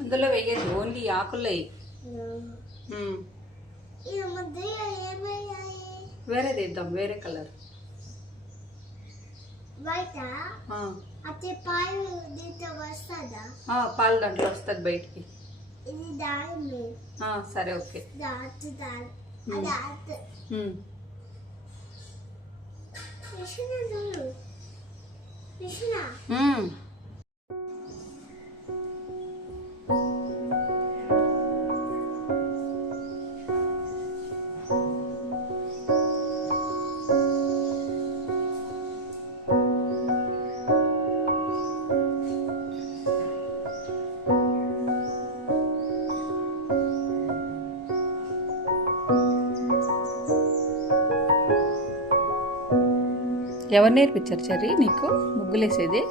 అందులో వేయద్దు, ఓన్లీ ఆకుల్లో వేరే తీద్దాం, వేరే కలర్. పాలు దాంట్లో వస్తుంది బయటికి. సరే ఓకే. ఎవరు నేర్పించారు చెర్రీ నీకు ముగ్గులేసేది?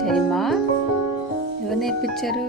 చెరీమా ఎవరు నేర్పించారు?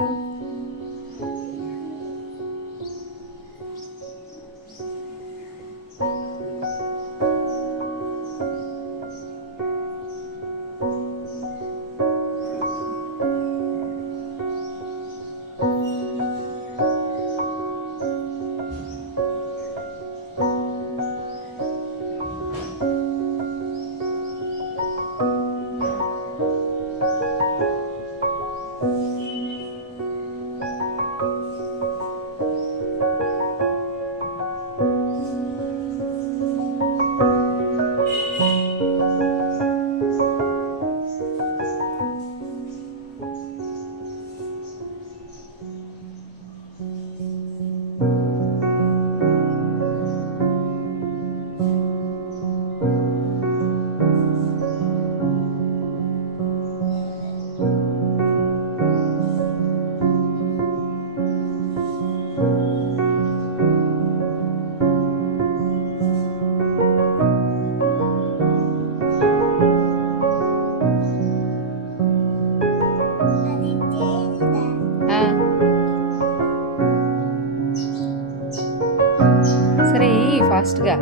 సరే ఫాస్ట్గా.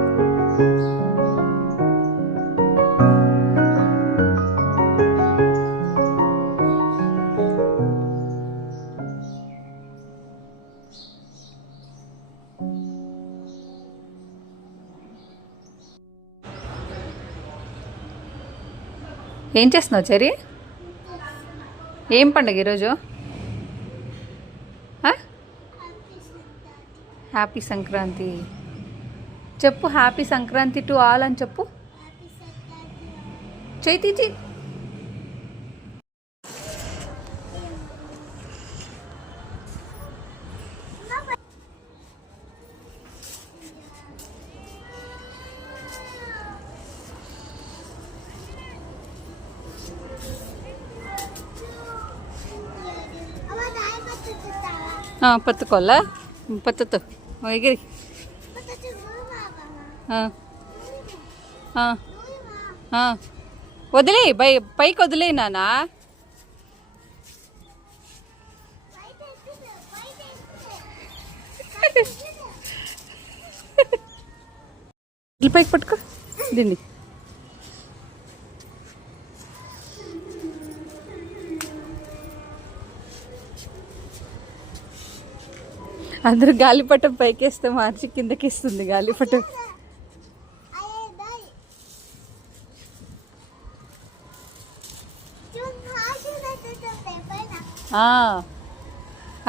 ఏం చేస్తున్నావు చెర్రీ? ఏం పండుగ ఈరోజు? హ్యాపీ సంక్రాంతి చెప్పు. హ్యాపీ సంక్రాంతి టు ఆల్ అని చెప్పు. చైతీ పత్తుకోవాలా? పత్తుతో ఎగిరి వదిలే పైకి వదిలే నానా. పైకి పట్టుకో దీన్ని. అందరూ గాలిపటం పైకేస్తే మార్చి కిందకిస్తుంది గాలిపటం.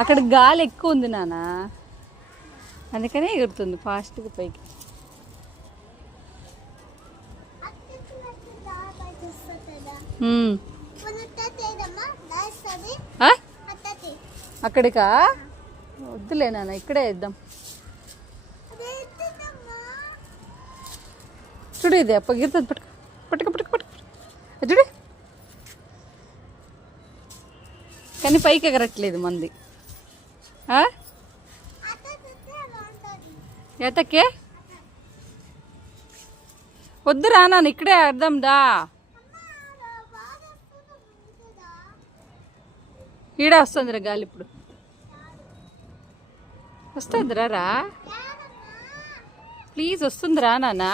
అక్కడ గాలి ఎక్కువ ఉంది నాన్న, అందుకనే ఎగురుతుంది ఫాస్ట్గా పైకి. అక్కడికా? వద్దులే నాన్న, ఇక్కడే వేద్దాం. చూడు ఇది అప్పగిరుతుంది. పట్టుక పట్టుక పట్టుక పట్టుక చూడు. కానీ పైకి ఎగరట్లేదు మంది. ఏతకే వద్దు రానా, ఇక్కడే అర్థం దా. ఈడ వస్తుంది రా గాలి, ఇప్పుడు వస్తుందిరా. రా ప్లీజ్, వస్తుందిరా నాన్న.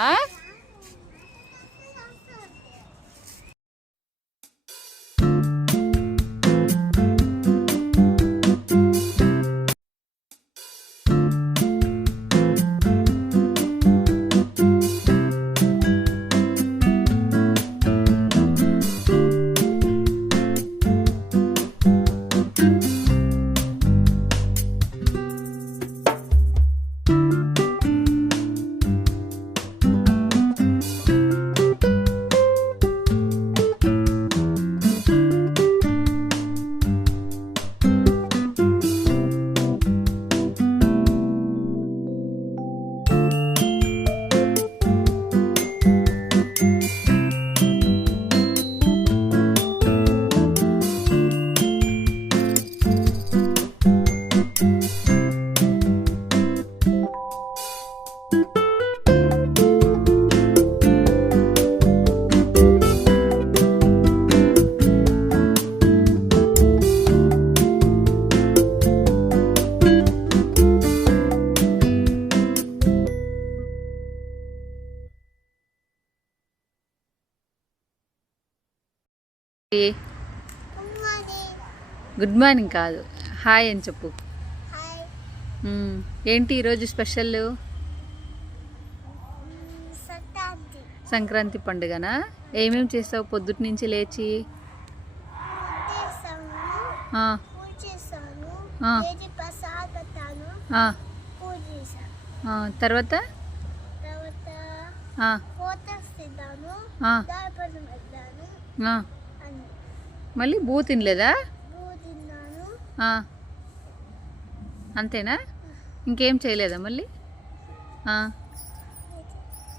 గుడ్ మార్నింగ్ కాదు, హాయ్ అని చెప్పు. ఏంటి ఈరోజు స్పెషల్? సంక్రాంతి పండుగనా? ఏమేమి చేస్తావు పొద్దుటి నుంచి లేచి? తర్వాత మళ్ళీ బూ తినలేదా? అంతేనా? ఇంకేం చేయలేదా మళ్ళీ?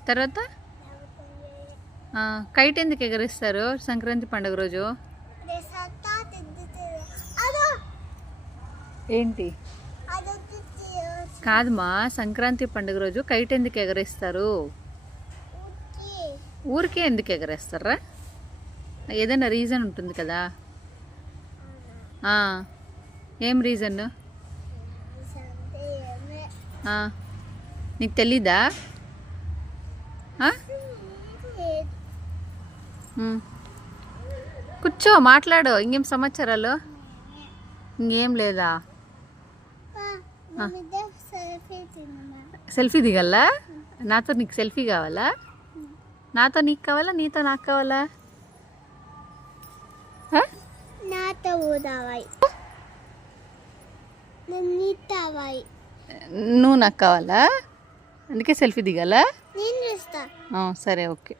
తర్వాత కైట్ ఎందుకు ఎగరేస్తారు సంక్రాంతి పండుగ రోజు? ఏంటి కాదమ్మా, సంక్రాంతి పండుగ రోజు కైట్ ఎందుకు ఎగరేస్తారు? ఊరికే ఎందుకు ఎగరేస్తారా? ఏదైనా రీజన్ ఉంటుంది కదా. ఏం రీజన్? నీకు తెలీదా? కూర్చో, మాట్లాడు. ఇంకేం సమాచారాలు? ఇంకేం లేదా? సెల్ఫీ దిగల్లా? నాతో నీకు సెల్ఫీ కావాలా? నాతో నీకు కావాలా, నీతో నాకు కావాలా? నువ్వు నాకు కావాలా? అందుకే సెల్ఫీ దిగాలా? సరే, ఓకే.